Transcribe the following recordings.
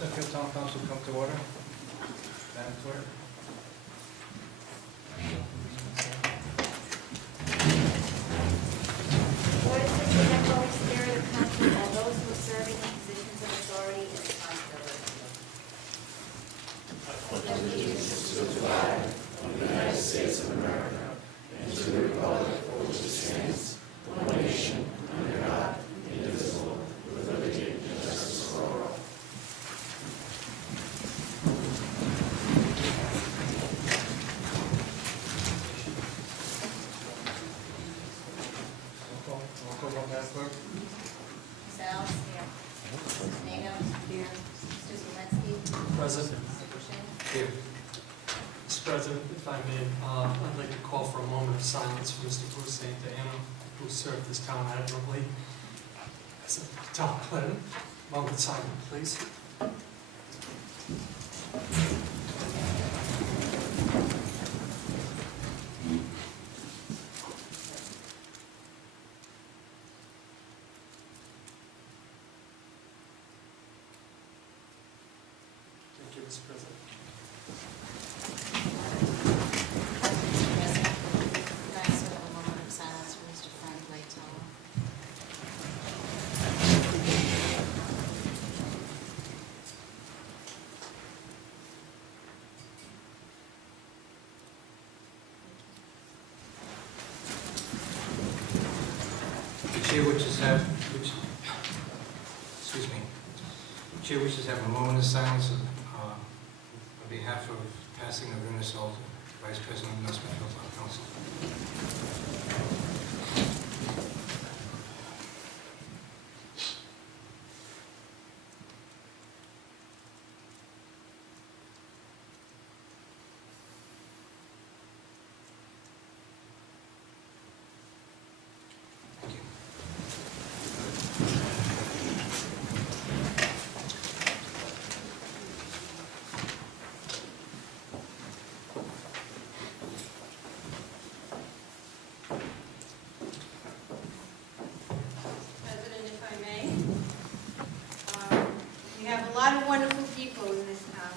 Smithfield Town Council come to order. Madam Clerk. What is the Holy Spirit of council and those who are serving in positions of authority and responsibility? Allegiance to the flag of the United States of America and to the republic for which it stands, one nation, under God, indivisible, with liberty and justice for all. Roll call, Madam Clerk. Ms. Alves? Here. Ms. Nago? Here. Mr. Zelinski? Present. Mr. Bushin? Here. Mr. President, if I may, I'd like to call for a moment of silence for Mr. Bruce St. Diana, who served this town admirably as a town clerk. Moment of silence, please. Thank you, Mr. President. Can I ask a moment of silence for Mr. Frank Laytower? The chair wishes to have, the chair wishes to have a moment of silence on behalf of passing of Linda Salter, Vice President of North Smithfield Town Council. Thank you. President, if I may. We have a lot of wonderful people in this town,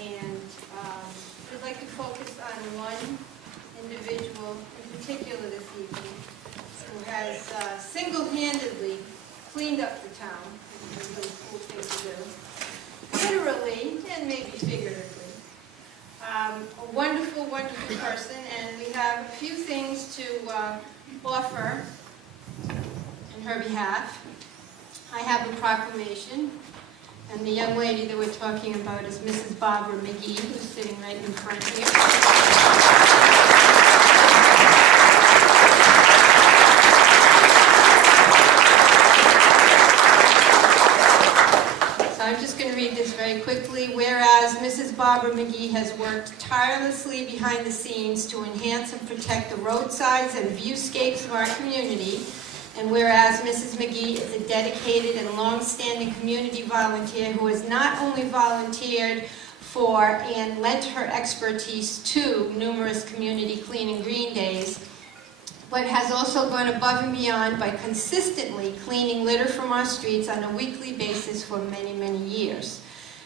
and I'd like to focus on one individual in particular this evening who has single-handedly cleaned up the town, which is a really cool thing to do, literally and maybe figuratively. A wonderful, wonderful person, and we have a few things to offer in her behalf. I have a proclamation, and the young lady that we're talking about is Mrs. Barbara McGee, who's sitting right in front here. So I'm just going to read this very quickly. Whereas Mrs. Barbara McGee has worked tirelessly behind the scenes to enhance and protect the roadsides and viewscapes of our community, and whereas Mrs. McGee is a dedicated and long-standing community volunteer who has not only volunteered for and lent her expertise to numerous community cleaning green days, but has also gone above and beyond by consistently cleaning litter from our streets on a weekly basis for many, many years.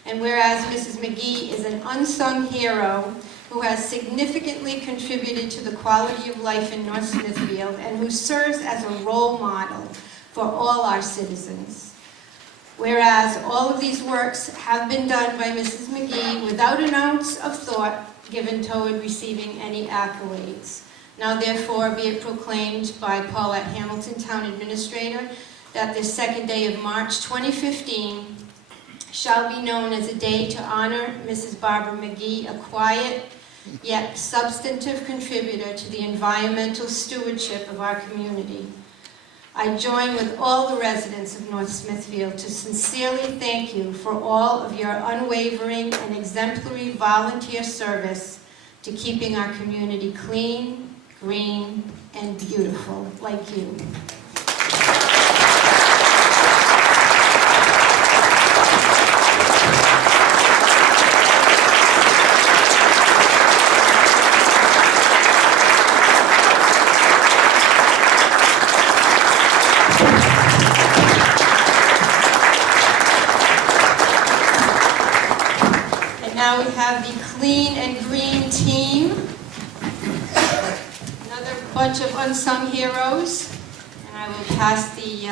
And whereas Mrs. McGee is an unsung hero who has significantly contributed to the quality of life in North Smithfield and who serves as a role model for all our citizens. Whereas all of these works have been done by Mrs. McGee without an ounce of thought given toward receiving any accolades. Now therefore be it proclaimed by Paulette Hamilton, Town Administrator, that this second day of March 2015 shall be known as a day to honor Mrs. Barbara McGee, a quiet yet substantive contributor to the environmental stewardship of our community. I join with all the residents of North Smithfield to sincerely thank you for all of your unwavering and exemplary volunteer service to keeping our community clean, green, and beautiful like you. now we have the Clean and Green team. Another bunch of unsung heroes. And I will pass the...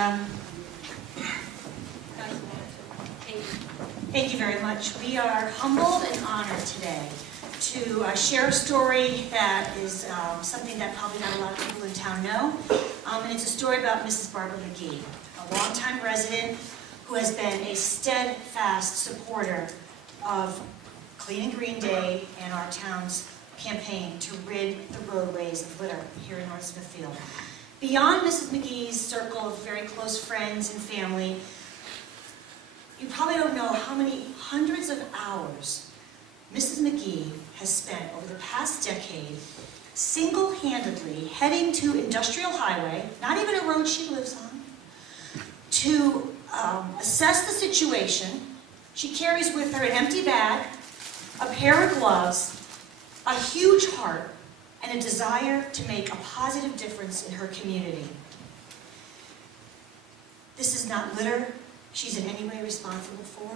Thank you very much. We are humbled and honored today to share a story that is something that probably not a lot of people in town know. And it's a story about Mrs. Barbara McGee, a longtime resident who has been a steadfast supporter of Clean and Green Day and our town's campaign to rid the roadways of litter here in North Smithfield. Beyond Mrs. McGee's circle of very close friends and family, you probably don't know how many hundreds of hours Mrs. McGee has spent over the past decade single-handedly heading to Industrial Highway, not even a road she lives on, to assess the situation. She carries with her an empty bag, a pair of gloves, a huge heart, and a desire to make a positive difference in her community. This is not litter she's in any way responsible for,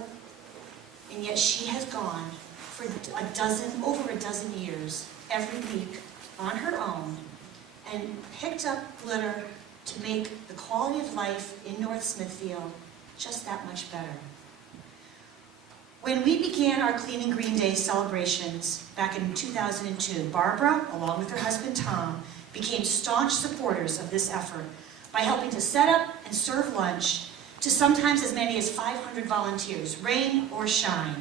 and yet she has gone for over a dozen years, every week, on her own, and picked up litter to make the quality of life in North Smithfield just that much better. When we began our Clean and Green Day celebrations back in 2002, Barbara, along with her husband Tom, became staunch supporters of this effort by helping to set up and serve lunch to sometimes as many as 500 volunteers, rain or shine.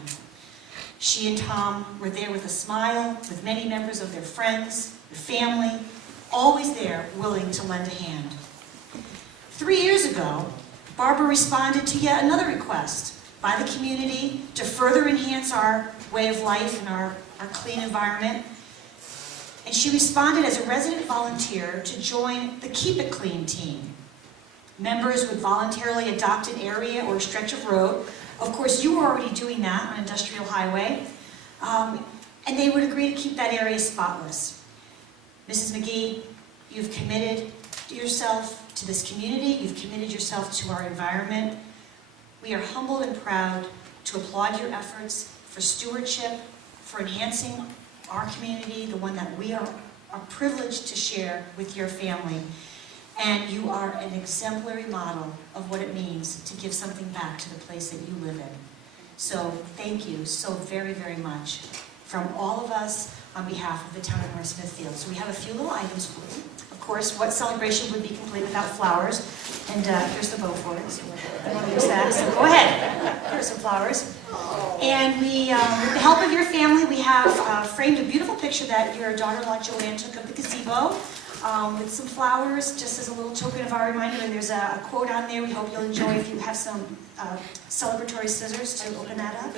She and Tom were there with a smile, with many members of their friends, their family, always there willing to lend a hand. 3 years ago, Barbara responded to yet another request by the community to further enhance our way of life and our clean environment. And she responded as a resident volunteer to join the Keep It Clean team. Members would voluntarily adopt an area or a stretch of road. Of course, you were already doing that on Industrial Highway. And they would agree to keep that area spotless. Mrs. McGee, you've committed yourself to this community. You've committed yourself to our environment. We are humbled and proud to applaud your efforts for stewardship, for enhancing our community, the one that we are privileged to share with your family. And you are an exemplary model of what it means to give something back to the place that you live in. So thank you so very, very much from all of us on behalf of the town of North Smithfield. So we have a few little items for you. Of course, what celebration would be complete without flowers? And here's the bow for it. So I want to use that. So go ahead. Here's some flowers. And we, with the help of your family, we have framed a beautiful picture that your daughter-in-law Joanne took of the gazebo. With some flowers, just as a little token of our reminder, and there's a quote on there we hope you'll enjoy if you have some celebratory scissors to open that up.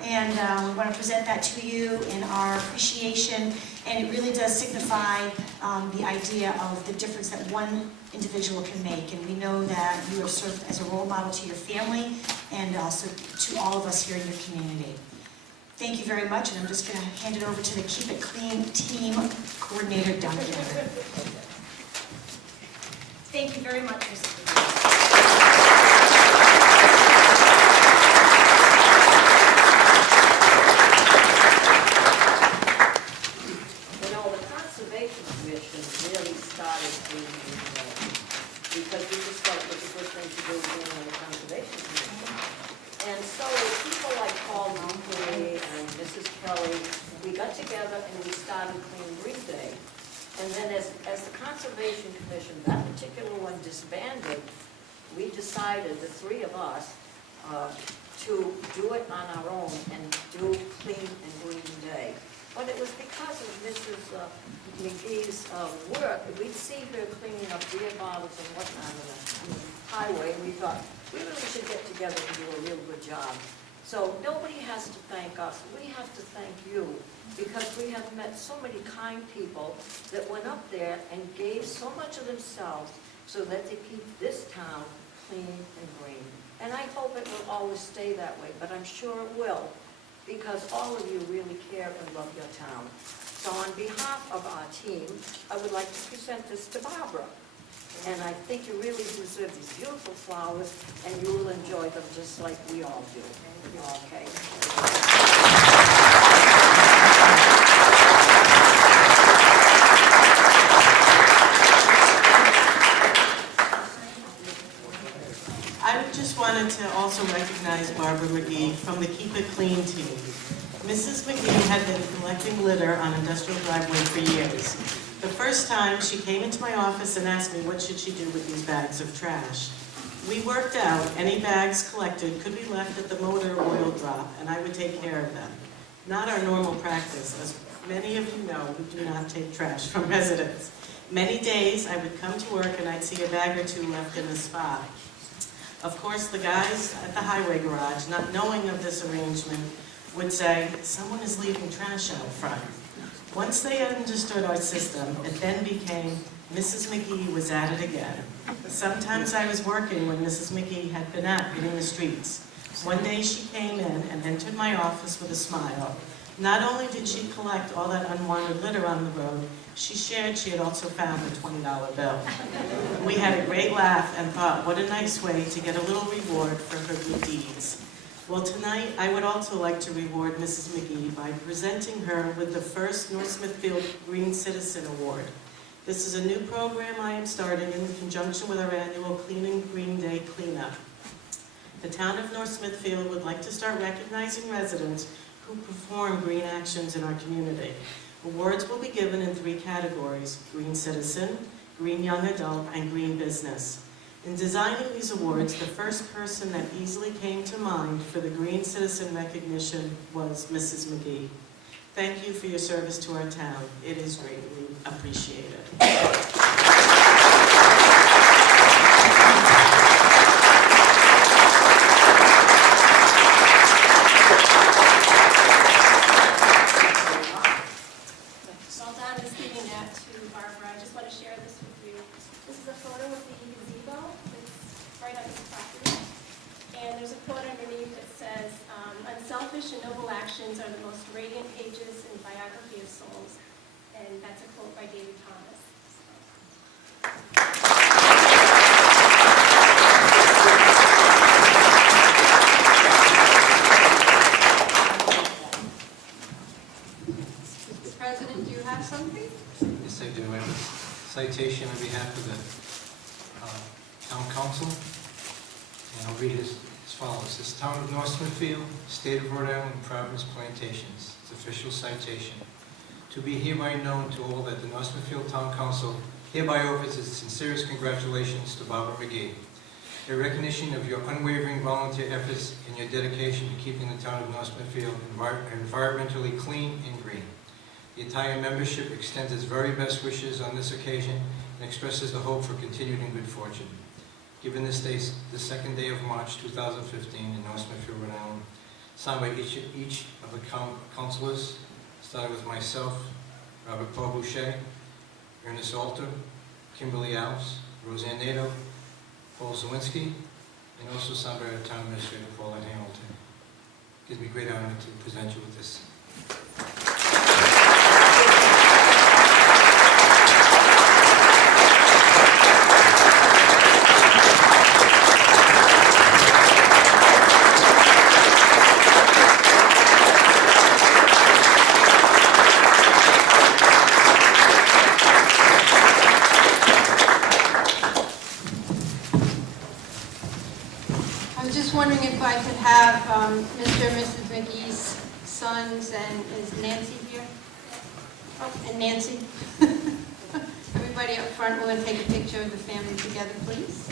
And we want to present that to you in our appreciation, and it really does signify the idea of the difference that one individual can make, and we know that you have served as a role model to your family and also to all of us here in your community. Thank you very much, and I'm just going to hand it over to the Keep It Clean team coordinator down here. Thank you very much, Mrs. You know, the Conservation Commission really started because we just felt it was a good thing to do being on the Conservation Commission. And so people like Paul Humphrey and Mrs. Kelly, we got together and we started Clean Green Day. And then as the Conservation Commission, that particular one disbanded, we decided, the three of us, to do it on our own and do Clean and Green Day. But it was because of Mrs. McGee's work. We'd see her cleaning up beer bottles and whatnot on the highway, and we thought, we really should get together and do a real good job. So nobody has to thank us. We have to thank you, because we have met so many kind people that went up there and gave so much of themselves so that they keep this town clean and green. And I hope it will always stay that way, but I'm sure it will, because all of you really care and love your town. So on behalf of our team, I would like to present this to Barbara. And I think you really deserve these beautiful flowers, and you will enjoy them just like we all do. Okay. recognize Barbara McGee from the Keep It Clean team. Mrs. McGee had been collecting litter on Industrial Driveway for years. The first time, she came into my office and asked me what should she do with these bags of trash. We worked out any bags collected could be left at the motor oil drop, and I would take care of them. Not our normal practice, as many of you know, we do not take trash from residents. Many days, I would come to work and I'd see a bag or two left in the spot. Of course, the guys at the highway garage, not knowing of this arrangement, would say, someone is leaving trash out front. Once they understood our system, it then became, Mrs. McGee was at it again. Sometimes I was working when Mrs. McGee had been out hitting the streets. One day she came in and entered my office with a smile. Not only did she collect all that unwanted litter on the road, she shared she had also found a $20 bill. We had a great laugh and thought, what a nice way to get a little reward for her good deeds. Well, tonight I would also like to reward Mrs. McGee by presenting her with the first North Smithfield Green Citizen Award. This is a new program I am starting in conjunction with our annual Cleaning Green Day cleanup. The town of North Smithfield would like to start recognizing residents who perform green actions in our community. Awards will be given in 3 categories: Green Citizen, Green Young Adult, and Green Business. In designing these awards, the first person that easily came to mind for the Green Citizen recognition was Mrs. McGee. Thank you for your service to our town. It is greatly appreciated. While Don is giving that to Barbara, I just want to share this with you. This is a photo of the gazebo that's right on this property. And there's a quote underneath that says, unselfish and noble actions are the most radiant pages in the biography of souls. And that's a quote by David Thomas. Mr. President, do you have something? Yes, I do. I have a citation on behalf of the Town Council, and I'll read it as follows. It says, Town of North Smithfield, State of Rhode Island, Providence Plantations. It's official citation. To be hereby known to all that the North Smithfield Town Council hereby offers its sincerest congratulations to Barbara McGee. A recognition of your unwavering volunteer efforts and your dedication to keeping the town of North Smithfield environmentally clean and green. The entire membership extends its very best wishes on this occasion and expresses the hope for continued and good fortune. Given this day, the second day of March 2015 in North Smithfield, Rhode Island, signed by each of the councilors, starting with myself, Robert Paul Boucher, Ernest Alter, Kimberly Alves, Roseanne Nato, Paul Zawinski, and also signed by our town administrator, Paulette Hamilton. It gives me great honor to present you with this. I was just wondering if I could have Mr. and Mrs. McGee's sons, and is Nancy here? Oh, and Nancy. Everybody up front, we're going to take a picture of the family together, please.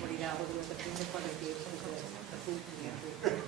$20 worth of peanut butter gave to the food pantry.